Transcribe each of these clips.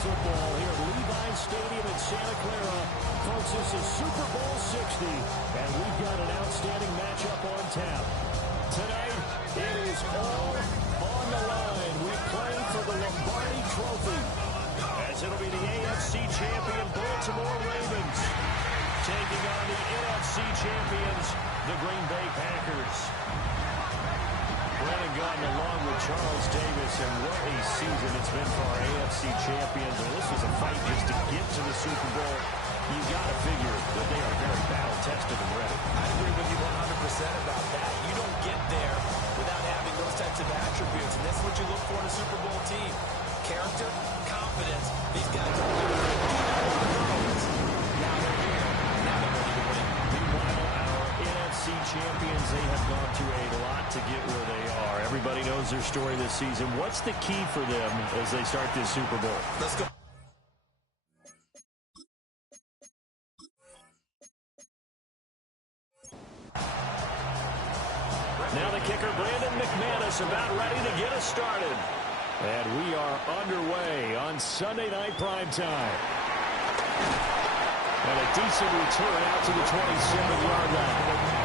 football here at Levi Stadium in Santa Clara. Folks, this is Super Bowl 60, and we've got an outstanding matchup on tap. Tonight, it is all on the line. We play for the Lombardi Trophy, as it'll be the AFC champion Baltimore Ravens taking on the NFC champions, the Green Bay Packers. Brandon Gaudin along with Charles Davis, and what a season it's been for our AFC champions. And this was a fight just to get to the Super Bowl. You got to figure that they are very battle-tested and ready. I agree with you 100% about that. You don't get there without having those types of attributes, and that's what you look for in a Super Bowl team. Character, confidence. These guys are now they're here. Now they're ready to win. Meanwhile, our NFC champions, they have gone through a lot to get where they are. Everybody knows their story this season. What's the key for them as they start this Super Bowl? Let's go. Now the kicker, Brandon McManus, about ready to get us started. And we are underway on Sunday night primetime. And a decent return out to the 27-yard line.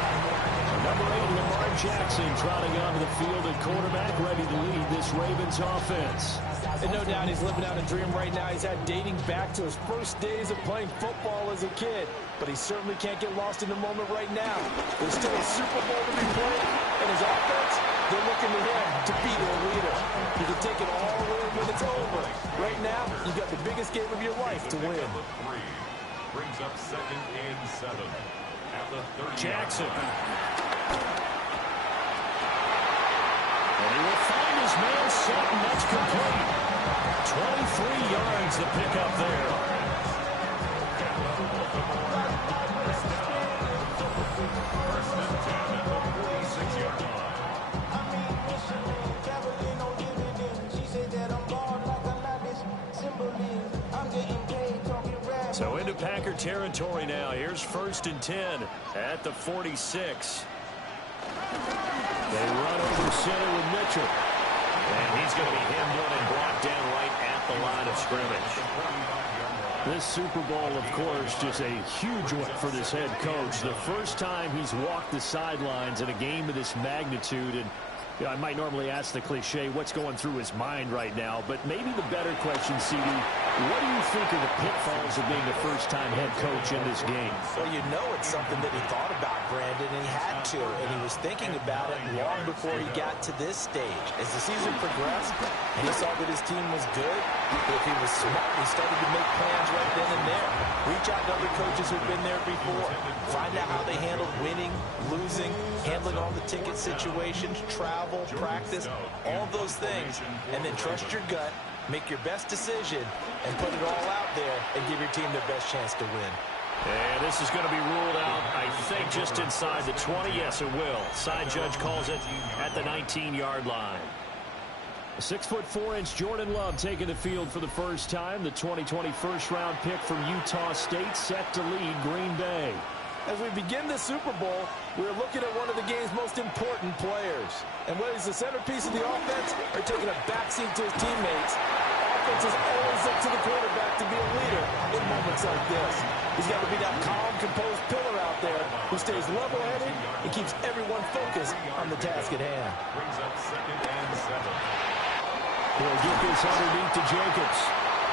Number 8, Lamar Jackson, trotting onto the field at quarterback, ready to lead this Ravens offense. And no doubt he's living out a dream right now. He's had dating back to his first days of playing football as a kid. But he certainly can't get lost in the moment right now. There's still a Super Bowl to be played, and his offense, they're looking to him to be their leader. He can take it all in when it's over. Right now, you've got the biggest game of your life to win. Brings up 2nd and 7 at the 30. Jackson. And he will find his man set, and that's complete. 23 yards the pickup there. So into Packer territory now. Here's 1st and 10 at the 46. They run over center with Mitchell. And he's going to be hemmed in and brought down right at the line of scrimmage. This Super Bowl, of course, just a huge one for this head coach. The first time he's walked the sidelines in a game of this magnitude. And you know, I might normally ask the cliche, what's going through his mind right now? But maybe the better question, CD, what do you think are the pitfalls of being a first-time head coach in this game? Well, you know it's something that he thought about, Brandon, and he had to, and he was thinking about it long before he got to this stage. As the season progressed, and he saw that his team was good, but if he was smart, he started to make plans right then and there. Reach out to other coaches who've been there before. Find out how they handled winning, losing, handling all the ticket situations, travel, practice, all those things, and then trust your gut, make your best decision, and put it all out there and give your team their best chance to win. And this is going to be ruled out, I think, just inside the 20. Yes, it will. Side judge calls it at the 19-yard line. A 6'4" Jordan Love taking the field for the first time. The 2020 first-round pick from Utah State set to lead Green Bay. As we begin the Super Bowl, we're looking at one of the game's most important players. And whether he's the centerpiece of the offense or taking a backseat to his teammates, offenses always look to the quarterback to be a leader in moments like this. He's got to be that calm, composed pillar out there who stays level-headed and keeps everyone focused on the task at hand. Brings up 2nd and 7. He'll get this underneath to Jacobs.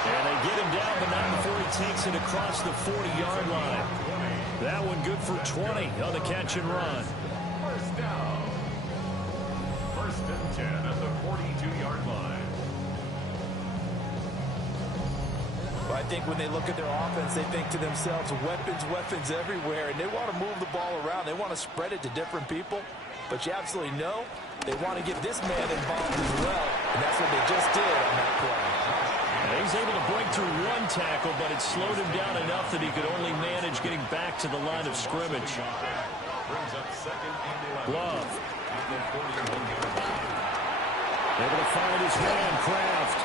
And they get him down, but not before he takes it across the 40-yard line. That one good for 20 on the catch and run. First down. 1st and 10 at the 42-yard line. Well, I think when they look at their offense, they think to themselves, weapons, weapons everywhere, and they want to move the ball around. They want to spread it to different people, but you absolutely know they want to get this man involved as well, and that's what they just did on that play. And he's able to break through one tackle, but it slowed him down enough that he could only manage getting back to the line of scrimmage. Brings up 2nd and 11. Love. At the 41-yard line. Able to find his man, Kraft.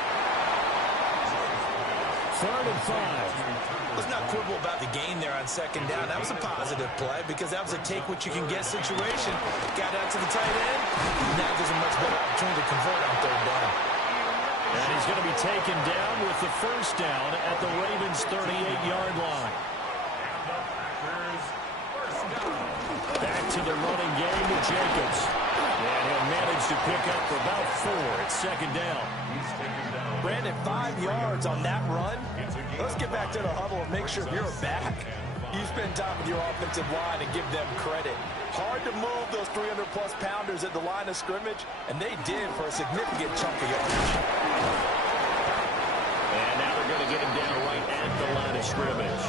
3rd and 5. Let's not quibble about the gain there on 2nd down. That was a positive play because that was a take-what-you-can-get situation. Got out to the tight end. Now gives him much better opportunity to convert on 3rd down. And he's going to be taken down with the first down at the Ravens' 38-yard line. Back to the running game with Jacobs. And he'll manage to pick up for about 4 at second down. Brandon, 5 yards on that run. Let's get back to the huddle and make sure you're back. You spend time with your offensive line and give them credit. Hard to move those 300-plus pounders at the line of scrimmage, and they did for a significant chunk of yardage. And now they're going to get him down right at the line of scrimmage.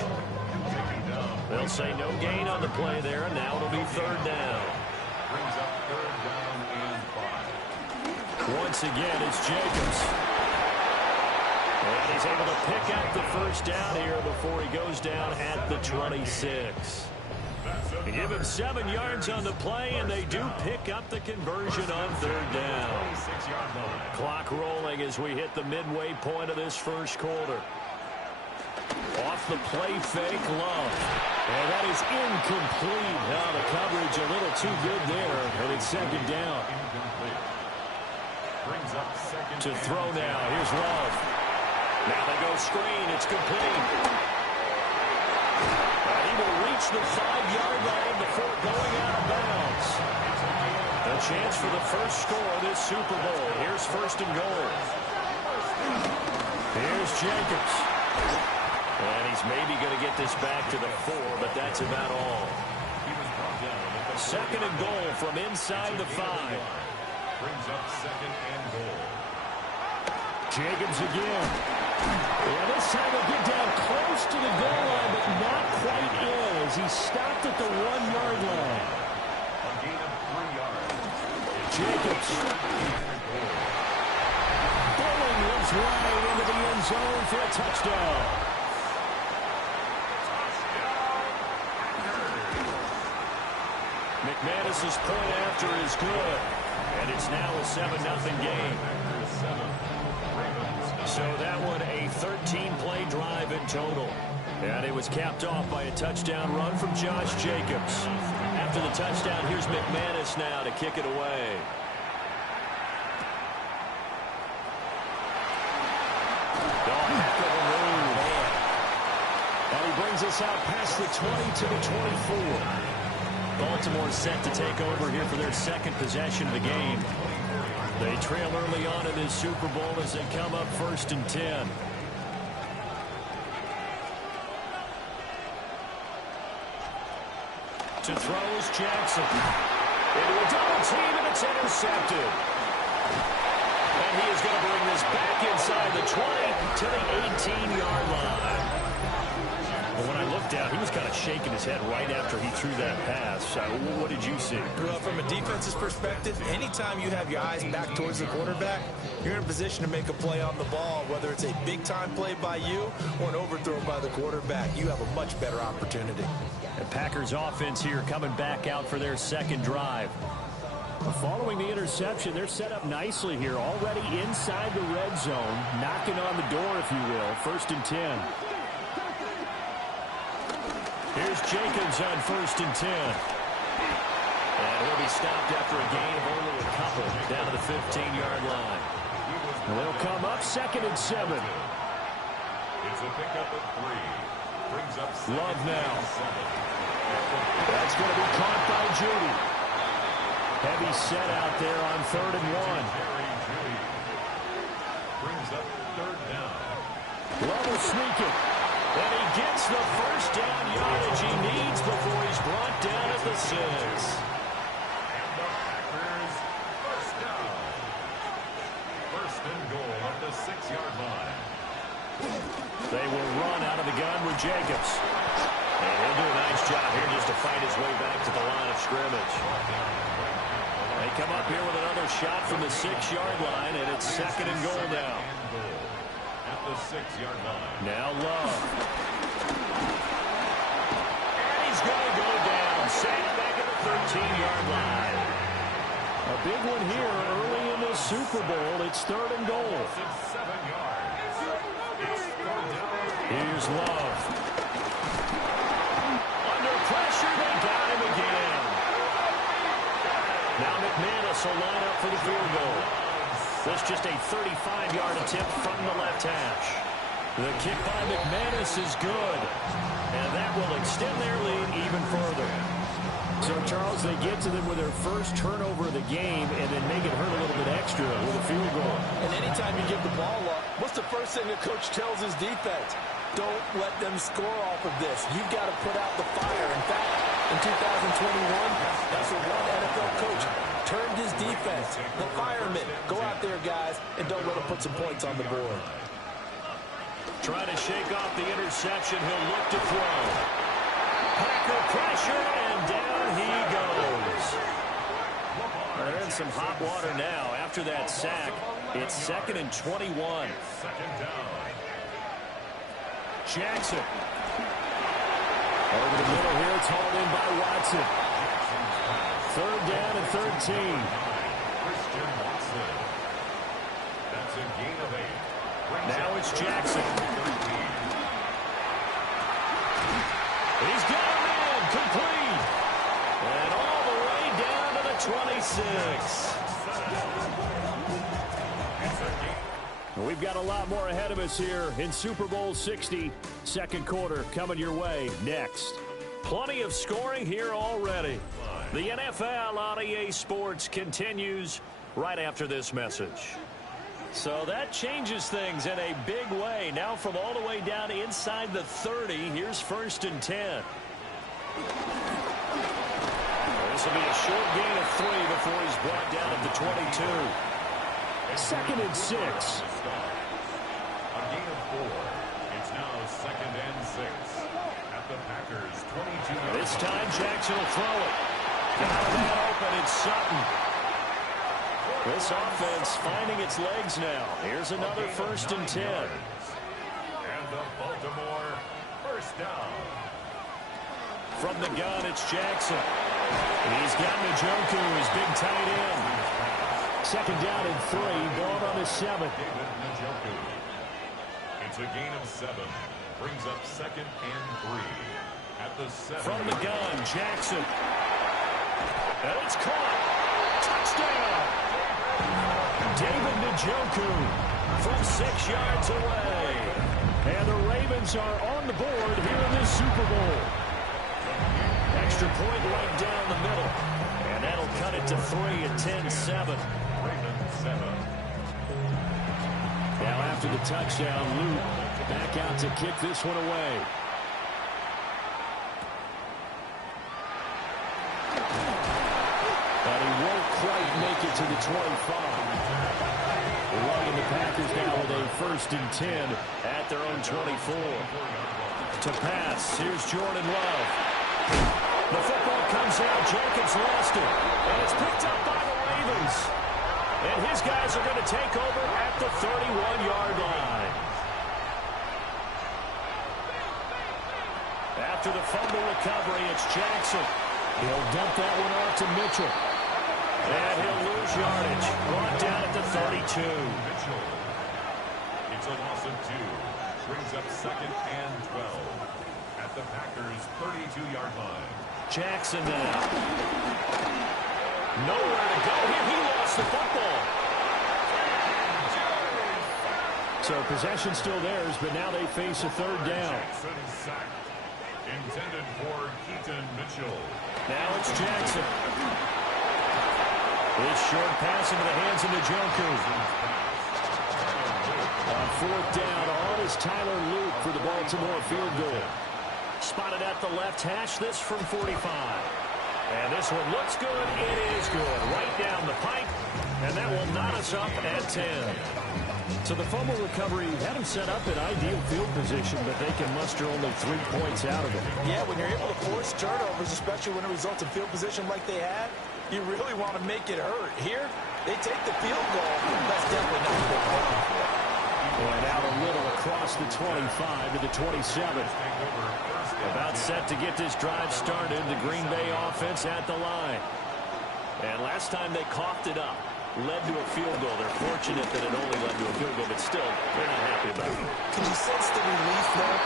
They'll say no gain on the play there, and now it'll be third down. Brings up third down and 5. Once again, it's Jacobs. And he's able to pick up the first down here before he goes down at the 26. They give him 7 yards on the play, and they do pick up the conversion on third down. Clock rolling as we hit the midway point of this first quarter. Off the play fake, Love. And that is incomplete. Now the coverage a little too good there, and it's second down. To throw now, here's Love. Now they go screen, it's complete. And he will reach the 5-yard line before going out of bounds. A chance for the first score of this Super Bowl. Here's first and goal. Here's Jacobs. And he's maybe going to get this back to the 4, but that's about all. Second and goal from inside the 5. Brings up second and goal. Jacobs again. And this time he'll get down close to the goal line, but not quite in as he stopped at the 1-yard line. A gain of 3 yards. Jacobs. Bowling his way into the end zone for a touchdown. McManus's point after is good. And it's now a 7-0 game. So that one a 13-play drive in total. And it was capped off by a touchdown run from Josh Jacobs. After the touchdown, here's McManus now to kick it away. And he brings us out past the 20 to the 24. Baltimore set to take over here for their second possession of the game. They trail early on in this Super Bowl as they come up first and 10. To throw is Jackson. Into a double team, and it's intercepted. And he is going to bring this back inside the 20 to the 18-yard line. But when I looked out, he was kind of shaking his head right after he threw that pass. What did you see? Well, from a defense's perspective, anytime you have your eyes back towards the quarterback, you're in a position to make a play on the ball, whether it's a big-time play by you or an overthrow by the quarterback. You have a much better opportunity. The Packers offense here coming back out for their second drive. Following the interception, they're set up nicely here, already inside the red zone, knocking on the door, if you will. First and 10. Here's Jacobs on first and 10. And he'll be stopped after a gain of only a couple down to the 15-yard line. They'll come up second and 7. It's a pickup of 3. Brings up Love now. That's going to be caught by Judy. Heavy set out there on third and 1. Brings up third down. Love will sneak it. And he gets the first down yardage he needs before he's brought down at the 6. And the Packers first down. First and goal at the 6-yard line. They will run out of the gun with Jacobs. And he'll do a nice job here just to fight his way back to the line of scrimmage. They come up here with another shot from the 6-yard line, and it's second and goal now. At the 6-yard line. Now Love. And he's going to go down. Sacked back at the 13-yard line. A big one here early in this Super Bowl. It's third and goal. 7 yards. It's third down. Here's Love. Under pressure, they got him again. Now McManus will line up for the field goal. This just a 35-yard attempt from the left hash. The kick by McManus is good. And that will extend their lead even further. So, Charles, they get to them with their first turnover of the game and then make it hurt a little bit extra with a field goal. And anytime you give the ball up, what's the first thing the coach tells his defense? Don't let them score off of this. You've got to put out the fire. In fact, in 2021, that's what one NFL coach turned his defense. The firemen. Go out there, guys, and don't let them put some points on the board. Trying to shake off the interception. He'll look to throw. Packer pressure, and down he goes. They're in some hot water now. After that sack, it's 2nd and 21. Second down. Jackson. Over the middle here, it's hauled in by Watson. 3rd down and 13. Christian Watson. That's a gain of 8. Now it's Jackson. He's got a man complete. And all the way down to the 26. We've got a lot more ahead of us here in Super Bowl 60. Second quarter coming your way next. Plenty of scoring here already. The NFL on EA Sports continues right after this message. So that changes things in a big way. Now from all the way down inside the 30, here's 1st and 10. This will be a short gain of 3 before he's brought down at the 22. 2nd and 6. A gain of 4. It's now 2nd and 6 at the Packers' 22. This time Jackson will throw it. Got that open. It's Sutton. This offense finding its legs now. Here's another 1st and 10. And the Baltimore first down. From the gun, it's Jackson. He's got Njoku, his big tight end. 2nd down and 3, ball on his 7th. David Njoku. It's a gain of 7. Brings up 2nd and 3 at the 7. From the gun, Jackson. And it's caught. Touchdown. David Njoku from 6 yards away. And the Ravens are on the board here in this Super Bowl. Extra point right down the middle. And that'll cut it to 3 at 10-7. Ravens 7. Now after the touchdown, Luke back out to kick this one away. But he won't quite make it to the 25. Running the Packers now with a 1st and 10 at their own 24. To pass, here's Jordan Love. The football comes out, Jenkins lost it. And it's picked up by the Ravens. And his guys are going to take over at the 31-yard line. After the fumble recovery, it's Jackson. He'll dump that one off to Mitchell. And he'll lose yardage. Brought down at the 32. Mitchell. It's a loss of 2. Brings up 2nd and 12 at the Packers' 32-yard line. Jackson now. Nowhere to go here. He lost the football. So possession still theirs, but now they face a 3rd down. Jackson sacked. Intended for Keaton Mitchell. Now it's Jackson. This short pass into the hands of Njoku. On 4th down, all is Tyler Luke for the Baltimore field goal. Spotted at the left hash, this from 45. And this one looks good. It is good. Right down the pipe. And that will knot us up at 10. So the fumble recovery had him set up in ideal field position, but they can muster only 3 points out of it. Yeah, when you're able to force turnovers, especially when it results in field position like they had, you really want to make it hurt. Here, they take the field goal. That's definitely not what they're looking for. And out a little across the 25 to the 27. About set to get this drive started. The Green Bay offense at the line. And last time they coughed it up. Led to a field goal. They're fortunate that it only led to a field goal, but still, they're not happy about it. Can you sense the relief, though,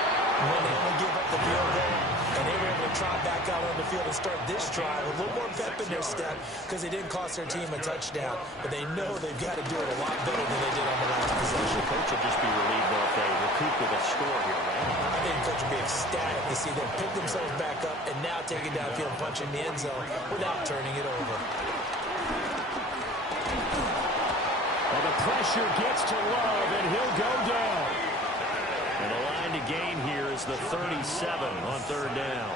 when they only give up the field goal and they were able to trot back out on the field and start this drive. A little more pep in their step because they didn't cost their team a touchdown. But they know they've got to do it a lot better than they did on the last possession. The coach will just be relieved though if they recoup with a score here, right? I think the coach will be ecstatic to see them pick themselves back up and now take it downfield and punch in the end zone without turning it over. Well, the pressure gets to Love, and he'll go down. And the line to gain here is the 37 on third down.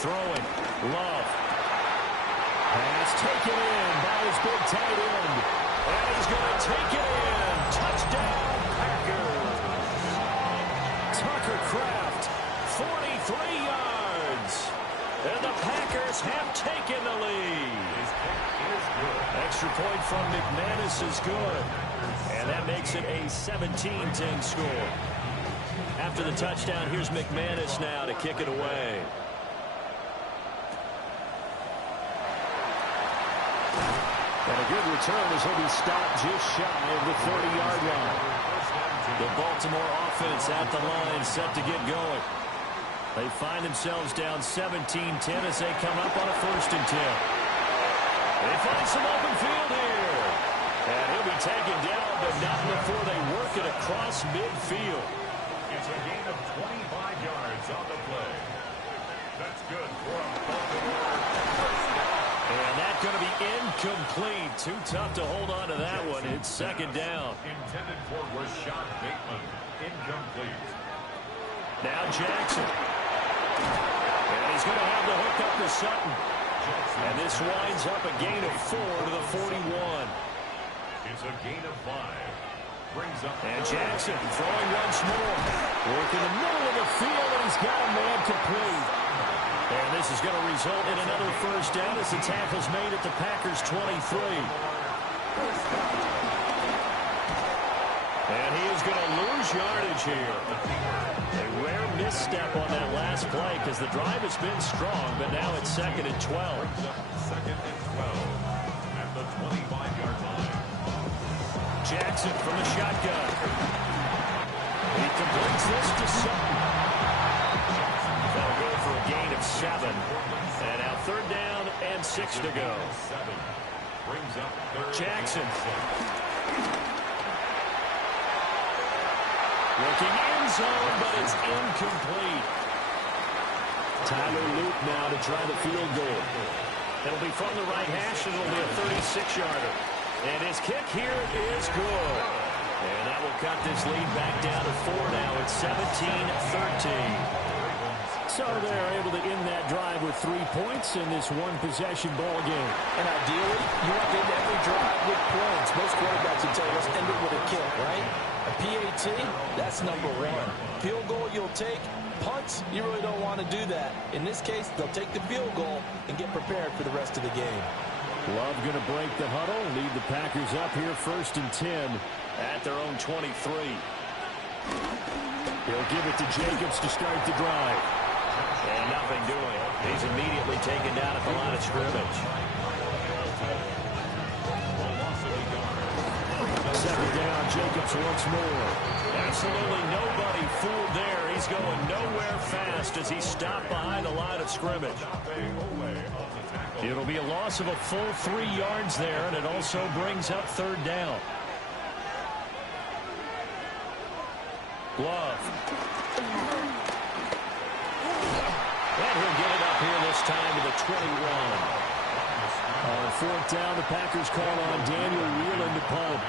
Throwing, Love. Pass taken in by his big tight end. And he's going to take it in. Touchdown, Packers. Tucker Kraft, 43 yards. And the Packers have taken the lead. Extra point from McManus is good. And that makes it a 17-10 score. After the touchdown, here's McManus now to kick it away. And a good return as he'll be stopped just shy of the 30-yard line. The Baltimore offense at the line set to get going. They find themselves down 17-10 as they come up on a 1st and 10. They find some open field here. And he'll be taken down, but not before they work it across midfield. It's a gain of 25 yards on the play. That's good for a Baltimore first down. And that's going to be incomplete. Too tough to hold on to that one. It's 2nd down. Intended for Rashad Bateman. Incomplete. Now Jackson. And he's going to have the hook up to Sutton. And this winds up a gain of 4 to the 41. It's a gain of 5. Brings up and Jackson throwing once more. Working the middle of the field, and he's got a man complete. And this is going to result in another 1st down as the tackle's made at the Packers' 23. And he is going to lose yardage here. A rare misstep on that last play because the drive has been strong, but now it's 2nd and 12. 2nd and 12 at the 25-yard line. Jackson from the shotgun. He completes this to Sutton. That'll go for a gain of 7. And now 3rd down and 6 to go. Brings up Jackson. Looking end zone, but it's incomplete. Tyler Luke now to try the field goal. It'll be from the right hash, and it'll be a 36-yarder. And his kick here is good. And that will cut this lead back down to 4 now. It's 17-13. So they're able to end that drive with 3 points in this one-possession ball game. And ideally, you want to end every drive with points. Most quarterbacks would tell you, let's end it with a kick, right? A PAT, that's number 1. Field goal you'll take. Punts, you really don't want to do that. In this case, they'll take the field goal and get prepared for the rest of the game. Love going to break the huddle, lead the Packers up here 1st and 10 at their own 23. He'll give it to Jacobs to start the drive. And nothing doing. He's immediately taken down at the line of scrimmage. 2nd down, Jacobs once more. Absolutely nobody fooled there. He's going nowhere fast as he's stopped behind the line of scrimmage. It'll be a loss of a full 3 yards there, and it also brings up 3rd down. Love. And he'll get it up here this time to the 21. On 4th down, the Packers call on Daniel Whelan to punt.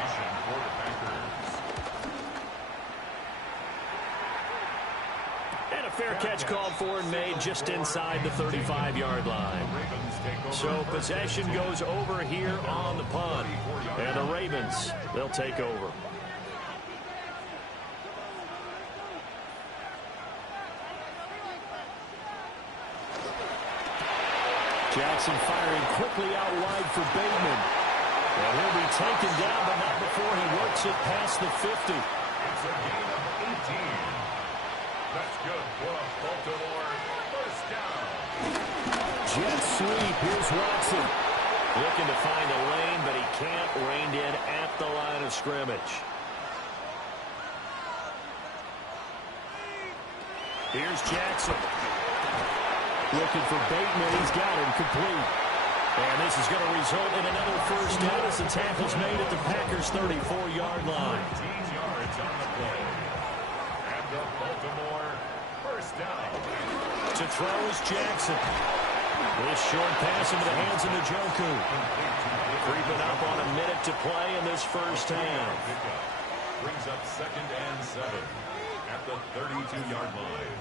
And a fair catch called for and made just inside the 35-yard line. So possession goes over here on the punt. And the Ravens, they'll take over. Jackson firing quickly out wide for Bateman. And he'll be taken down, but not before he works it past the 50. It's a gain of 18. That's good for a Baltimore first down. Jet sweep. Here's Watson. Looking to find a lane, but he can't. Reined in at the line of scrimmage. Here's Jackson. Looking for Bateman. He's got him complete. And this is going to result in another first down as the tackle's made at the Packers' 34-yard line. 18 yards on the play. And the Baltimore first down. To throw is Jackson. This short pass into the hands of Njoku. Creeping up on a minute to play in this first half. Brings up 2nd and 7 at the 32-yard line.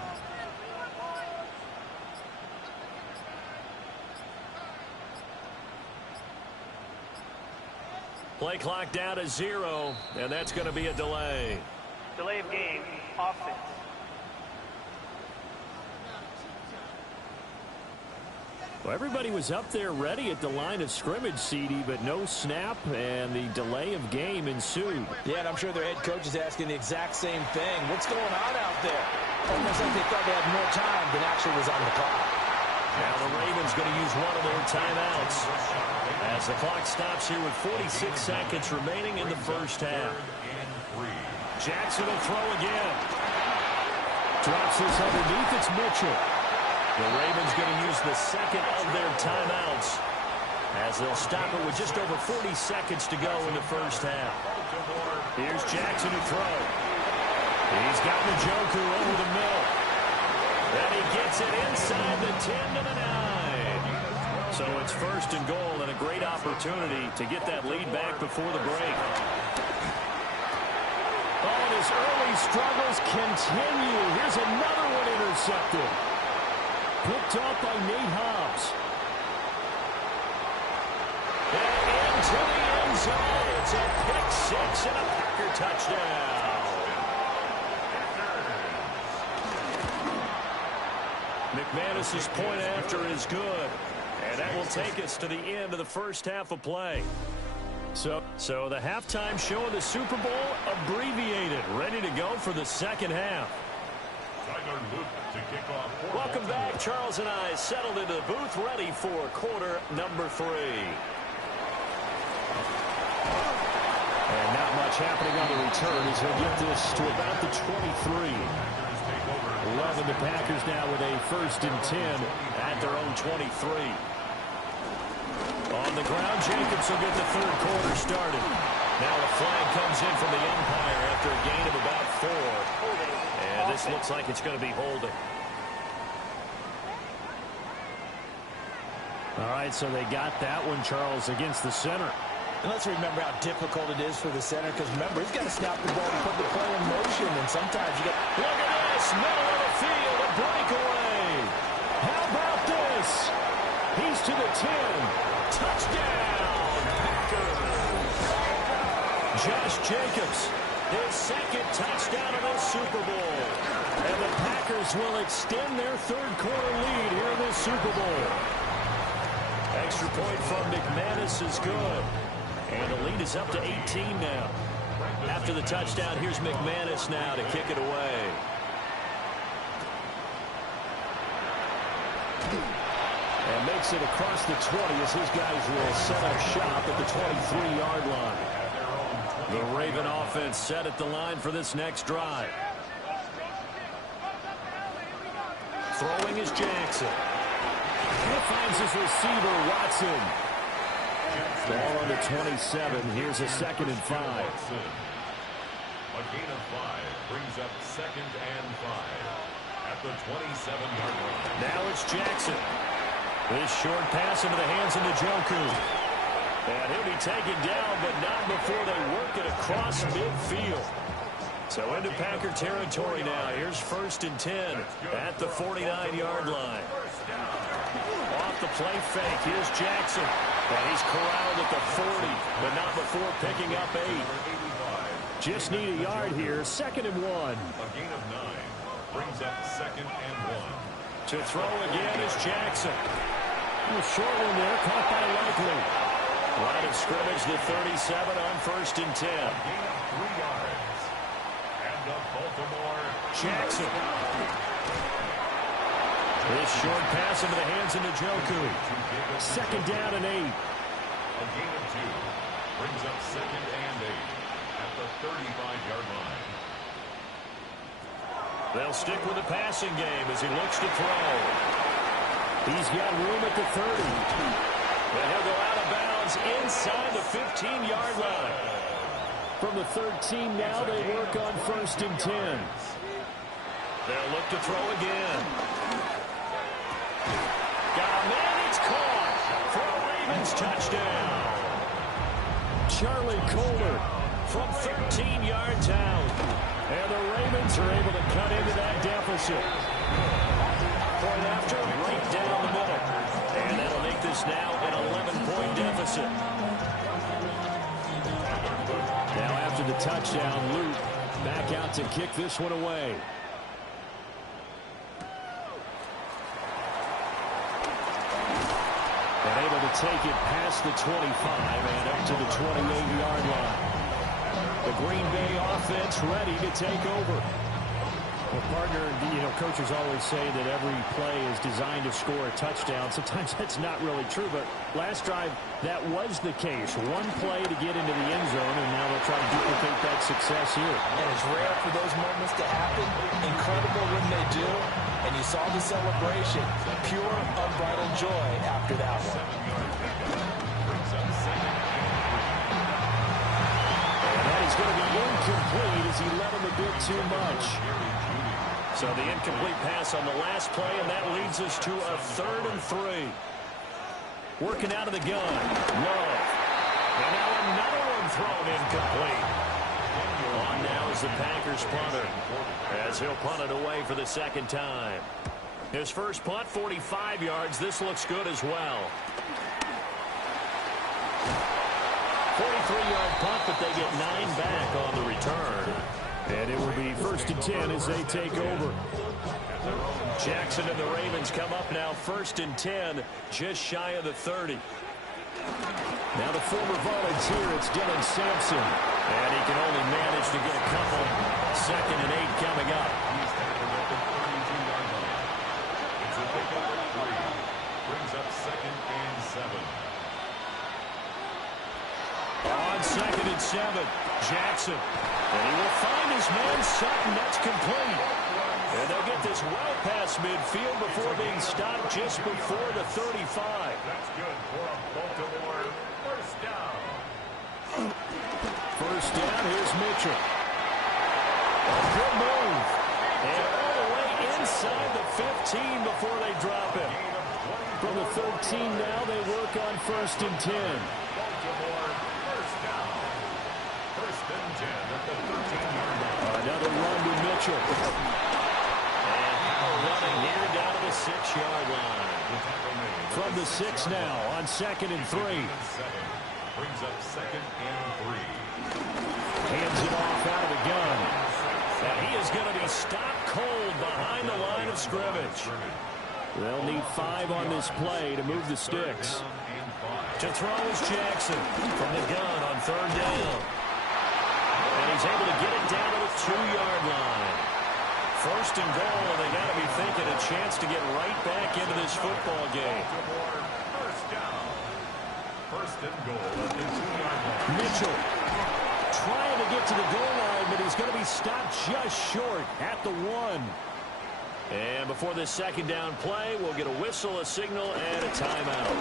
Play clock down to 0, and that's going to be a delay. Delay of game, offense. Well, everybody was up there ready at the line of scrimmage, CD, but no snap, and the delay of game ensued. Yeah, and I'm sure their head coach is asking the exact same thing. What's going on out there? Almost like they thought they had more time than actually was on the clock. Now the Ravens going to use one of their timeouts as the clock stops here with 46 seconds remaining in the first half. Jackson will throw again. Drops this underneath. It's Mitchell. The Ravens going to use the second of their timeouts as they'll stop it with just over 40 seconds to go in the first half. Here's Jackson to throw. He's got Njoku over the middle. And he gets it inside the 10 to the 9. So it's first and goal and a great opportunity to get that lead back before the break. Oh, and his early struggles continue. Here's another one intercepted. Picked off by Nate Hobbs. And into the end zone. It's a pick six and a Packer touchdown. McManus's point after is good. And that will take us to the end of the first half of play. So the halftime show of the Super Bowl abbreviated. Ready to go for the second half. Welcome back. Charles and I settled into the booth, ready for quarter number 3. And not much happening on the return as he'll get this to about the 23. 11 the Packers now with a 1st and 10 at their own 23. On the ground, Jacobs will get the third quarter started. Now a flag comes in from the umpire after a gain of about 4. And this looks like it's going to be holding. All right, so they got that one, Charles, against the center. And let's remember how difficult it is for the center, because remember, he's got to snap the ball and put the play in motion, and sometimes you got... Look at this, middle of the field, a breakaway. How about this? He's to the 10. Touchdown, Packers. Josh Jacobs, his second touchdown of the Super Bowl. And the Packers will extend their third quarter lead here in this Super Bowl. Extra point from McManus is good. And the lead is up to 18 now. After the touchdown, here's McManus now to kick it away. And makes it across the 20 as his guys will set up shop at the 23-yard line. The Raven offense set at the line for this next drive. Throwing is Jackson. He finds his receiver, Watson. Ball on the 27. Here's a 2nd and 5. A gain of 5 brings up 2nd and 5 at the 27-yard line. Now it's Jackson. This short pass into the hands of Njoku. And he'll be taken down, but not before they work it across midfield. So into Packer territory now. Here's 1st and 10 at the 49-yard line. Off the play fake. Here's Jackson. And he's corralled at the 40, but not before picking up 8. Just need a yard here. 2nd and 1. A gain of 9 brings up 2nd and 1. To throw again is Jackson. A short one there, caught by Likely. Line of scrimmage, the 37 on 1st and 10. A gain of 3 yards. And the Baltimore Jackson. This short pass into the hands of Njoku. 2nd down and 8. A gain of 2 brings up 2nd and 8 at the 35-yard line. They'll stick with the passing game as he looks to throw. He's got room at the 30. And he'll go out of bounds inside the 15-yard line. From the 13 now, they work on 1st and 10. They'll look to throw again. Got a man, it's caught for a Ravens touchdown. Charlie Kohler from 13 yards out. And the Ravens are able to cut into that deficit. Point after, right down the middle. And that'll make this now an 11-point deficit. Now after the touchdown, Luke back out to kick this one away. And able to take it past the 25 and up to the 28-yard line. The Green Bay offense ready to take over. Well, partner, coaches always say that every play is designed to score a touchdown. Sometimes that's not really true, but last drive, that was the case. One play to get into the end zone, and now they'll try to duplicate that success here. And it's rare for those moments to happen. Incredible when they do. And you saw the celebration. Pure, unbridled joy after that one. And that is going to be incomplete as he let him a bit too much. So the incomplete pass on the last play, and that leads us to a 3rd and 3. Working out of the gun. Love. And now another one thrown incomplete. On now is the Packers punter, as he'll punt it away for the second time. His first punt, 45 yards. This looks good as well. 43-yard punt, but they get 9 back on the return. And it will be 1st and 10 as they take over. Jackson and the Ravens come up now 1st and 10, just shy of the 30. Now the former volunteer, it's Dylan Sampson. And he can only manage to get a couple. 2nd and 8 coming up. He's tackled at the 32-yard line. It's a pickup of 3. Brings up 2nd and 7. On 2nd and 7, Jackson. And he will find his man Sutton. That's complete. And they'll get this well past midfield before being stopped just before the 35. That's good for a Baltimore first down. First down, here's Mitchell. A good move. And all the way inside the 15 before they drop it. From the 13 now, they work on 1st and 10. Baltimore first down. 1st and 10 at the 13-yard line. Another run to Mitchell. And running here down to the 6-yard line. From the 6 now on 2nd and 3. Brings up 2nd and 3. Hands it off out of the gun. And he is going to be stopped cold behind the line of scrimmage. They'll need 5 on this play to move the sticks. To throw is Jackson from the gun on 3rd down. And he's able to get it down to the 2-yard line. 1st and goal, and they got to be thinking a chance to get right back into this football game. First down. 1st and goal at the 2-yard line. Mitchell trying to get to the goal line, but he's going to be stopped just short at the 1. And before this 2nd down play, we'll get a whistle, a signal, and a timeout.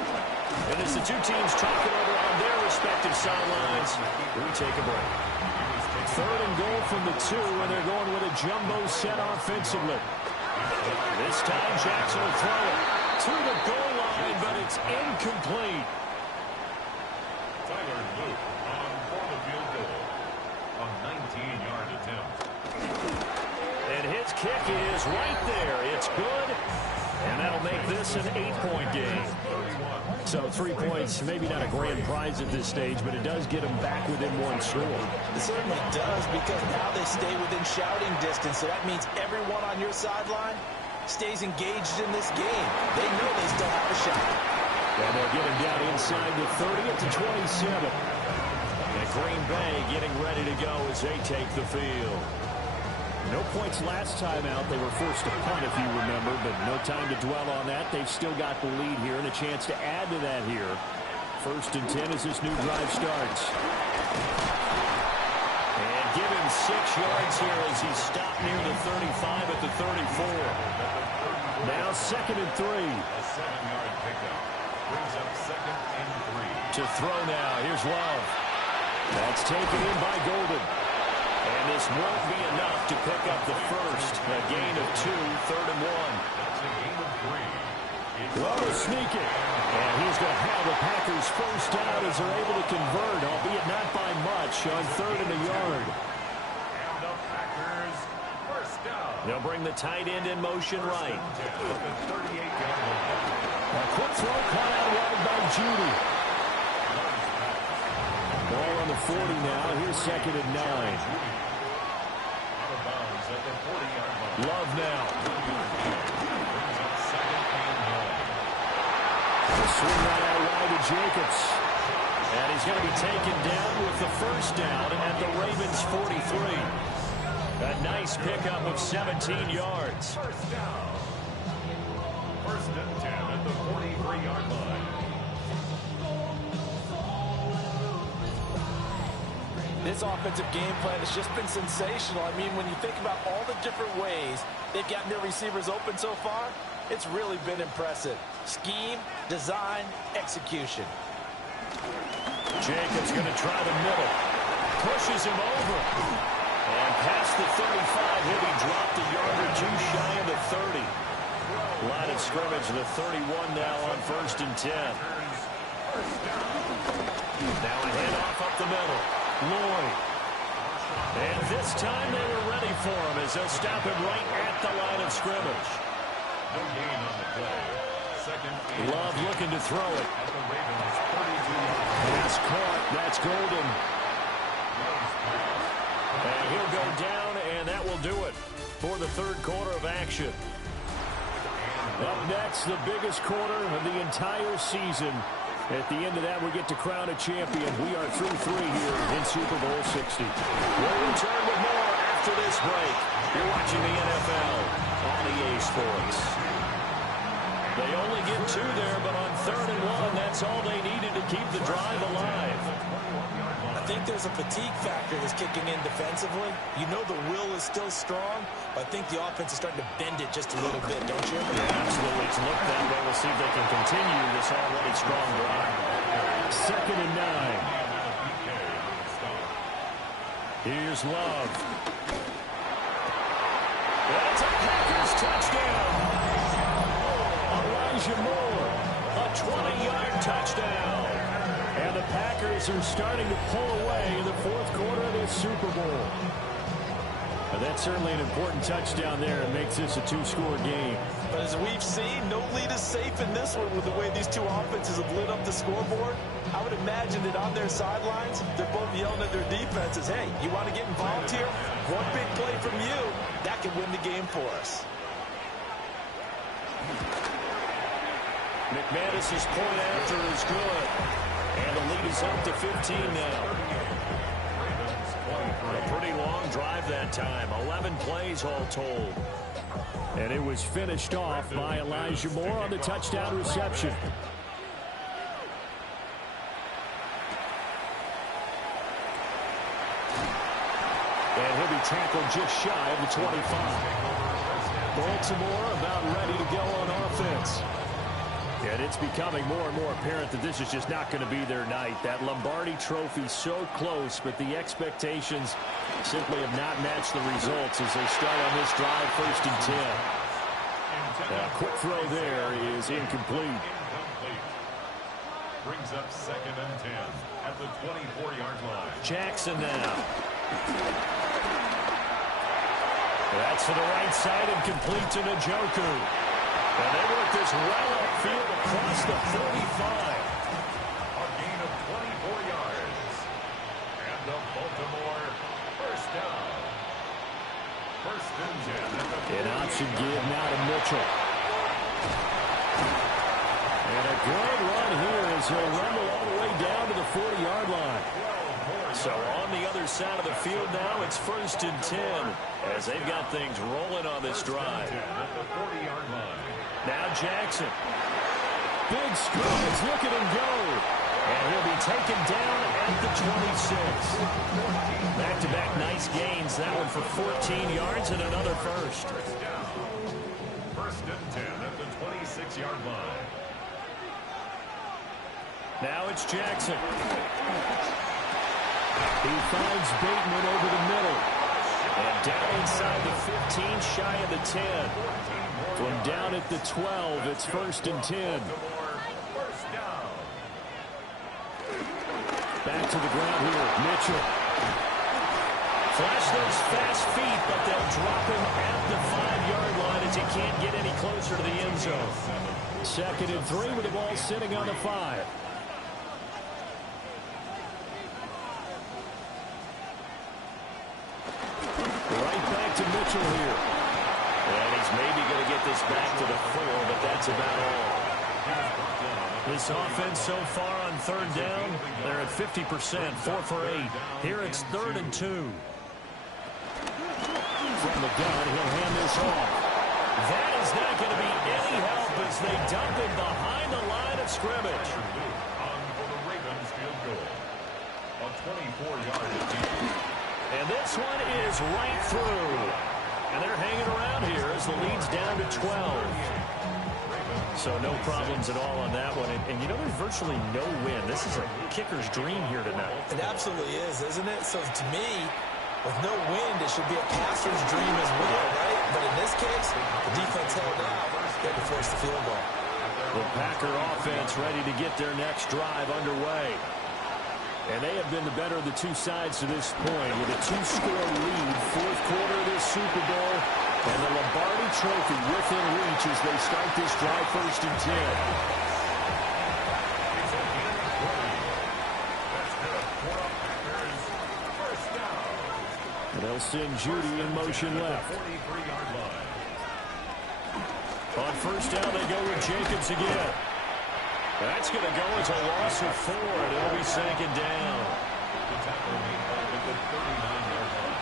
And as the two teams talk it over on their respective sidelines, we take a break. 3rd and goal from the 2, and they're going with a jumbo set offensively. This time, Jackson will throw it to the goal line, but it's incomplete. Tyler Luke on for the field goal. A 19-yard attempt. And his kick is right there. It's good. And that'll make this an 8-point game. So 3 points, maybe not a grand prize at this stage, but it does get them back within 1 score. It certainly does, because now they stay within shouting distance. So that means everyone on your sideline stays engaged in this game. They know they still have a shot. And they'll get him down inside the 30 at the 27. And Green Bay getting ready to go as they take the field. No points last time out. They were forced to punt, if you remember, but no time to dwell on that. They've still got the lead here and a chance to add to that here. 1st and 10 as this new drive starts. And give him 6 yards here as he's stopped near the 35 at the 34. Now 2nd and 3. A 7-yard pickup. Brings up 2nd and 3. To throw now. Here's Love. That's taken in by Golden. And this won't be enough to pick up the first. A gain of 2, 3rd and 1. That's a gain of 3. Love is sneaking. And he's going to have the Packers first down as they're able to convert, albeit not by much, on 3rd and a yard. And the Packers first down. They'll bring the tight end in motion right. A quick throw caught out wide by Judy. Ball on the 40 now. Here's 2nd and 9. Out of bounds at the 40-yard line. Love now. Brings up 2nd and 1. The swing right out wide to Jacobs. And he's going to be taken down with the first down at the Ravens 43. A nice pickup of 17 yards. First down. 1st and 10 at the 43-yard line. This offensive game plan has just been sensational. I mean, when you think about all the different ways they've gotten their receivers open so far, it's really been impressive. Scheme, design, execution. Jacobs going to try the middle. Pushes him over. And past the 35, he'll be dropped a yard or two shy of the 30. Line of scrimmage, the 31 now on 1st and 10. Now a handoff up the middle. Lloyd. And this time they were ready for him as they'll stop him right at the line of scrimmage. No gain on the play. 2nd and Love looking to throw it. at the Ravens 32-yard line. Pass caught. That's Golden. And he'll go down, and that will do it for the 3rd quarter of action. Up next, the biggest quarter of the entire season. At the end of that, we get to crown a champion. We are through 3 here in Super Bowl 60. We'll return with more after this break. You're watching the NFL on EA Sports. They only get 2 there, but on 3rd and 1, that's all they needed to keep the drive alive. I think there's a fatigue factor that's kicking in defensively. You know the will is still strong, but I think the offense is starting to bend it just a little bit, don't you? Yeah, absolutely. It's looked that way. We'll see if they can continue this already strong drive. 2nd and 9. Here's Love. That's a Packers touchdown. Elijah Moore. A 20-yard touchdown. And the Packers are starting to pull away in the 4th quarter of this Super Bowl. But that's certainly an important touchdown there. It makes this a 2-score game. But as we've seen, no lead is safe in this one with the way these 2 offenses have lit up the scoreboard. I would imagine that on their sidelines, they're both yelling at their defenses, hey, you want to get involved here? One big play from you, that could win the game for us. McManus's point after is good. And the lead is up to 15 now. A pretty long drive that time. 11 plays all told. And it was finished off by Elijah Moore on the touchdown reception. And he'll be tackled just shy of the 25. Baltimore about ready to go on offense. And it's becoming more and more apparent that this is just not going to be their night. That Lombardi trophy so close, but the expectations simply have not matched the results as they start on this drive 1st and 10. A quick throw there is incomplete. Brings up 2nd and 10 at the 24-yard line. Jackson now. That's to the right side and complete to Njoku. And they work this well upfield across the 35. A gain of 24 yards. And the Baltimore first down. 1st and 10. An option give now to Mitchell. And a good run here as he'll rumble all the way down to the 40-yard line. So on the other side of the field now, it's 1st and 10 as they've got things rolling on this drive. At the 40-yard line. Now Jackson. Big strides, look at him go. And he'll be taken down at the 26. Back-to-back nice gains. That one for 14 yards and another first. 1st and 10 6-yard line. Now it's Jackson. He finds Bateman over the middle. And down inside the 15, shy of the 10. From down at the 12, it's 1st and 10. Back to the ground here, Mitchell. Flash those fast feet, but they'll drop him at the 5-yard line as he can't get any closer to the end zone. 2nd and 3 with the ball sitting on the 5. Right back to Mitchell here. And he's maybe going to get this back to the 4, but that's about all. This offense so far on 3rd down, they're at 50%, 4 for 8. Here it's 3rd and 2. From the gun, he'll hand this off. That is not going to be any help as they dump him behind the line of scrimmage. On for the Ravens field goal. A 24-yard attempt. And this one is right through. And they're hanging around here as the lead's down to 12. So no problems at all on that one. And you know, there's virtually no win. This is a kicker's dream here tonight. It absolutely is, isn't it? So to me, with no wind, it should be a passer's dream as well, right? But in this case, the defense held out. They had to force the field goal. The Packer offense ready to get their next drive underway. And they have been the better of the two sides to this point with a 2-score lead. 4th quarter of this Super Bowl. And the Lombardi Trophy within reach as they start this drive 1st and 10. And they'll send Judy in motion left. On 1st down, they go with Jacobs again. That's going to go as a loss of 4, and it'll be 2nd down. The tackle made at the 39-yard line.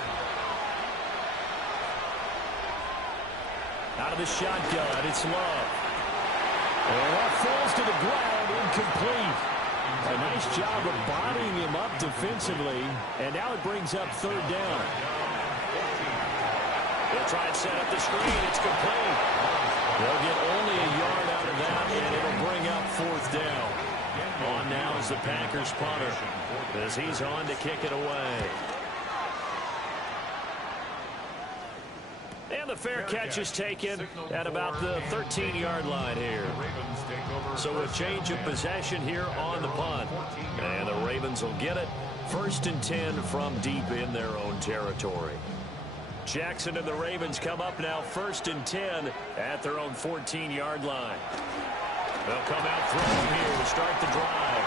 Out of the shotgun, it's Love. And that falls to the ground, incomplete. A nice job of bodying him up defensively, and now it brings up 3rd down. They'll try and set up the screen. It's complete. They'll get only a yard out of that, and it'll bring up 4th down. On now is the Packers punter as he's on to kick it away. And the fair catch is taken at about the 13-yard line here. So a change of possession here on the punt. And the Ravens will get it. 1st and 10 from deep in their own territory. Jackson and the Ravens come up now 1st and 10 at their own 14-yard line. They'll come out throwing here to start the drive.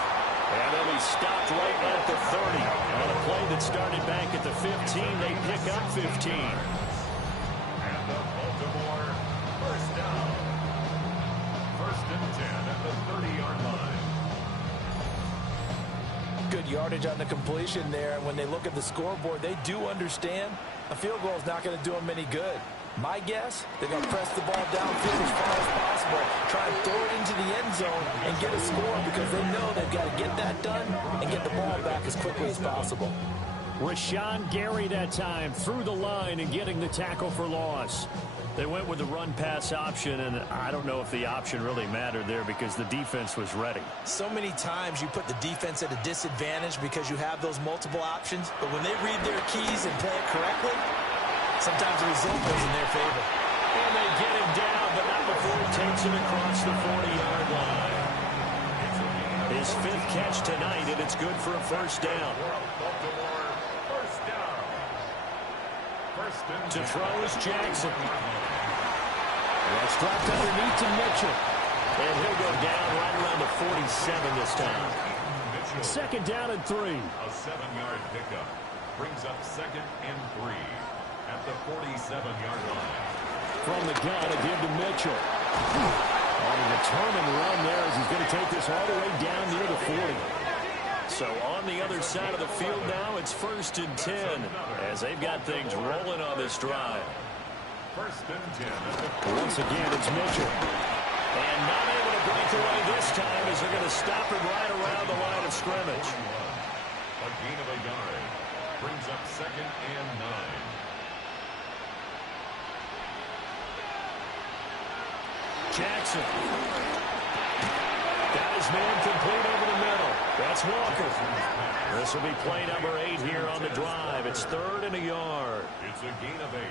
And they'll be stopped right at the 30. On a play that started back at the 15, they pick up 15. And the Baltimore 1st down. 1st and 10 at the 30-yard line. Good yardage on the completion there. And when they look at the scoreboard, they do understand a field goal is not going to do them any good. My guess, they're going to press the ball downfield as far as possible, try and throw it into the end zone and get a score because they know they've got to get that done and get the ball back as quickly as possible. Rashawn Gary that time through the line and getting the tackle for loss. They went with the run-pass option, and I don't know if the option really mattered there because the defense was ready. So many times you put the defense at a disadvantage because you have those multiple options, but when they read their keys and play it correctly, sometimes the result goes in their favor. And they get him down, but not before he takes him across the 40-yard line. His 5th catch tonight, and it's good for a 1st down. To throw is Jackson. That's dropped underneath to Mitchell. And he'll go down right around the 47 this time. 2nd down and 3. A 7-yard pickup brings up 2nd and 3 at the 47-yard line. From the gun, a give to Mitchell. On a determined run there as he's going to take this all the way down near the 40. So on the other side of the field now, it's 1st and 10 as they've got things rolling on this drive. 1st and 10. Once again, it's Mitchell. And not able to break away this time as they're going to stop him right around the line of scrimmage. A gain of a yard brings up 2nd and 9. Jackson. Got his man complete over the middle. That's Walker. This will be play number 8 here on the drive. It's 3rd and a yard. It's a gain of 8.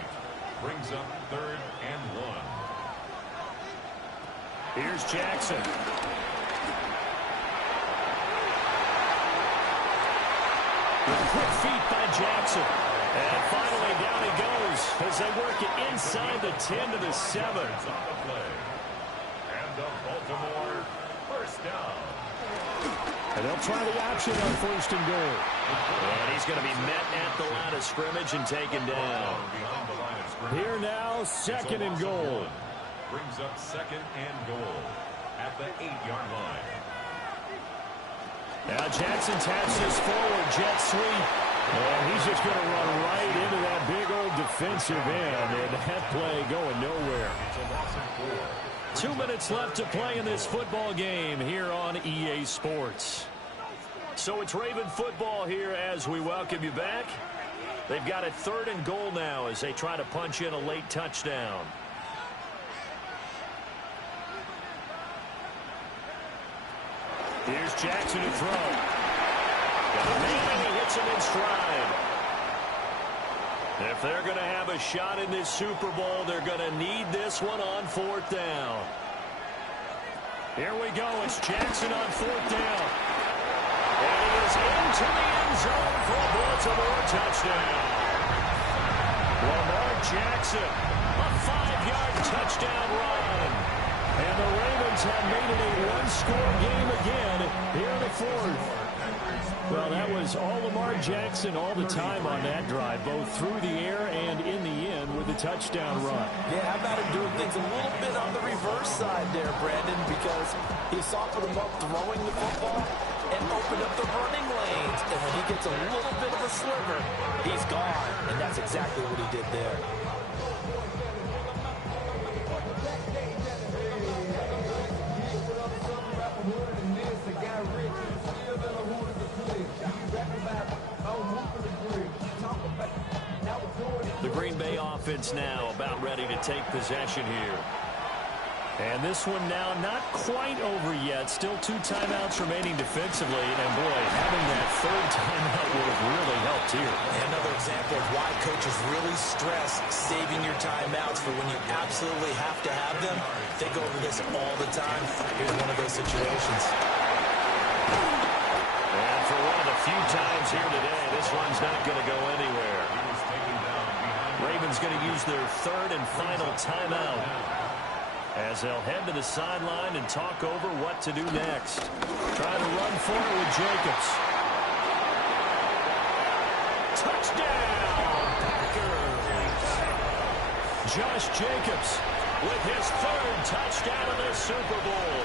Brings up 3rd and 1. Here's Jackson. Quick feet by Jackson. And finally down he goes as they work it inside the 10 to the 7. On the play. And the Baltimore first down. And they'll try the option on 1st and goal. And he's going to be met at the line of scrimmage and taken down. Behind the line of scrimmage. Here now, 2nd and goal. Brings up 2nd and goal at the 8-yard line. Now Jackson taps this forward, jet sweep. And he's just going to run right into that big old defensive end. And that play going nowhere. It's a loss of 4. 2 minutes left to play in this football game here on EA Sports. So it's Raven football here as we welcome you back. They've got it 3rd and goal now as they try to punch in a late touchdown. Here's Jackson to throw. Got a man and he hits him in stride. If they're going to have a shot in this Super Bowl, they're going to need this one on 4th down. Here we go. It's Jackson on 4th down. And he is into the end zone for a Baltimore touchdown. Lamar Jackson, a 5-yard touchdown run. And the Ravens have made it a one-score game again here in the 4th. Well, that was all Lamar Jackson all the time on that drive, both through the air and in the end with a touchdown run. Yeah, how about him doing things a little bit on the reverse side there, Brandon, because he softened him up throwing the football and opened up the running lanes. And when he gets a little bit of a sliver, he's gone. And that's exactly what he did there. The Green Bay offense now about ready to take possession here. And this one now not quite over yet. Still 2 timeouts remaining defensively. And boy, having that 3rd timeout would have really helped here. Another example of why coaches really stress saving your timeouts for when you absolutely have to have them. They go over this all the time. Here's one of those situations. And for one of the few times here today, this one's not going to go anywhere. Ravens going to use their 3rd and final timeout as they'll head to the sideline and talk over what to do next. Trying to run forward with Jacobs. Touchdown, Packers! Josh Jacobs with his 3rd touchdown of the Super Bowl.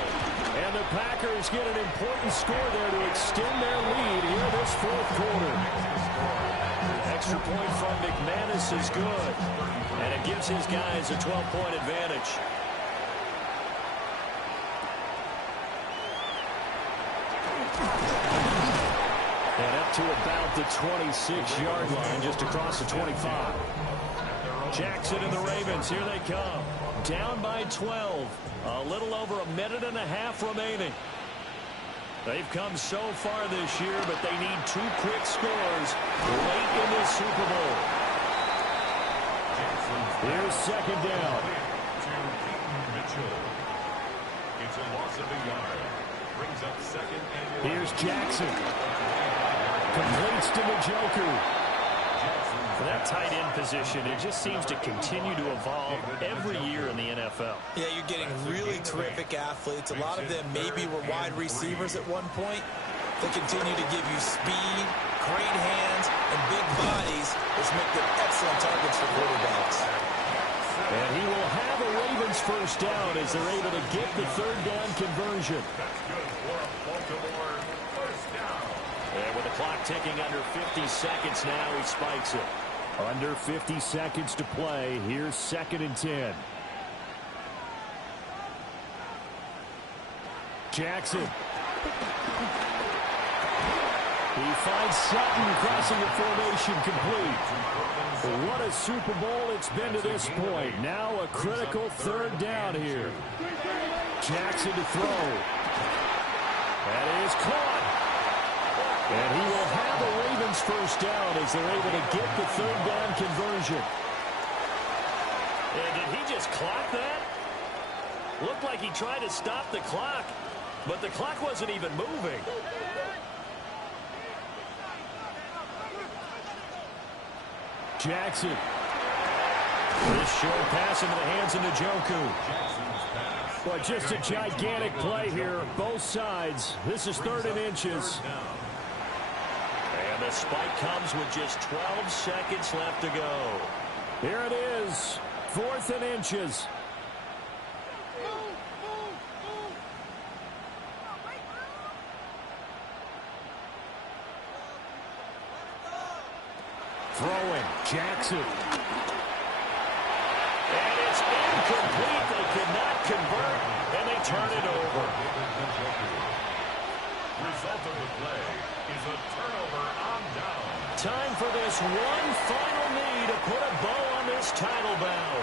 And the Packers get an important score there to extend their lead here this 4th quarter. Extra point from McManus is good. And it gives his guys a 12-point advantage. And up to about the 26-yard line, just across the 25. Jackson and the Ravens, here they come. Down by 12. A little over a minute and a half remaining. They've come so far this year, but they need 2 quick scores late in this Super Bowl. Here's 2nd down. It's a loss of a yard. Brings up 2nd and 1. Here's Jackson. Completes to the Joker. For that tight end position, it just seems to continue to evolve every year in the NFL. Yeah, you're getting really terrific athletes. A lot of them maybe were wide receivers at one point. They continue to give you speed, great hands, and big bodies, which make them excellent targets for quarterbacks. And he will have a Ravens first down as they're able to get the 3rd down conversion. That's good for a Baltimore first down. And with the clock ticking under 50 seconds now, he spikes it. Under 50 seconds to play. Here's 2nd and 10. Jackson. He finds Sutton crossing the formation complete. What a Super Bowl it's been to this point. Now a critical third down here. Jackson to throw. That is caught. And he will have the Ravens first down as they're able to get the third down conversion. And did he just clock that? Looked like he tried to stop the clock, but the clock wasn't even moving. Jackson. This short pass into the hands of Njoku. Well, just a gigantic play here, both sides. This is 3rd and inches. And the spike comes with just 12 seconds left to go. Here it is, 4th and inches. Throwing, Jackson. And it's incomplete. They could not convert, and they turn it over. Result of the play is a turnover on down. Time for this one final knee to put a bow on this title bout.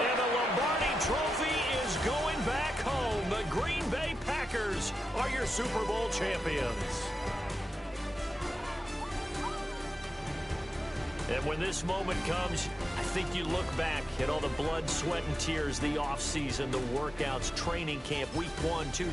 And the Lombardi Trophy is going back home. The Green Bay Packers are your Super Bowl champions. And when this moment comes, I think you look back at all the blood, sweat, and tears, the offseason, the workouts, training camp, week 1, 2,